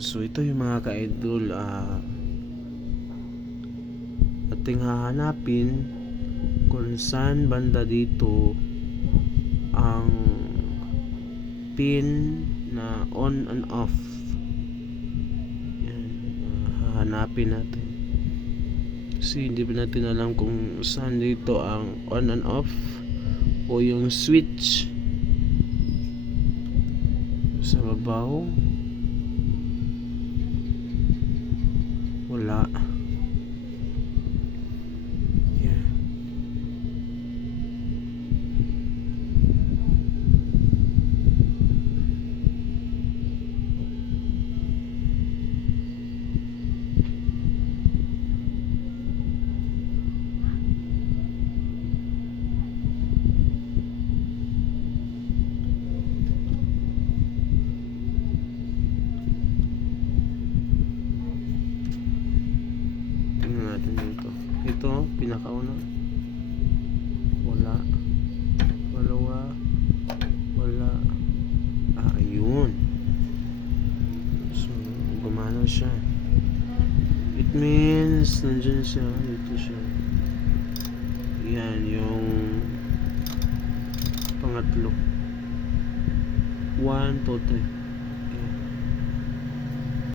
So ito yung mga ka-idol, ating hahanapin kung saan banda dito ang pin na on and off. Yan, hahanapin natin kasi hindi pa natin alam kung saan dito ang on and off o yung switch sa babaw. Wala. Yeah. Natin dito. Ito, pinakauna. Wala. Wala. Wala. Ayun. So, gumana siya. It means, nandyan siya. Dito siya. Yan, yung pangatlo. 1, 2, 3.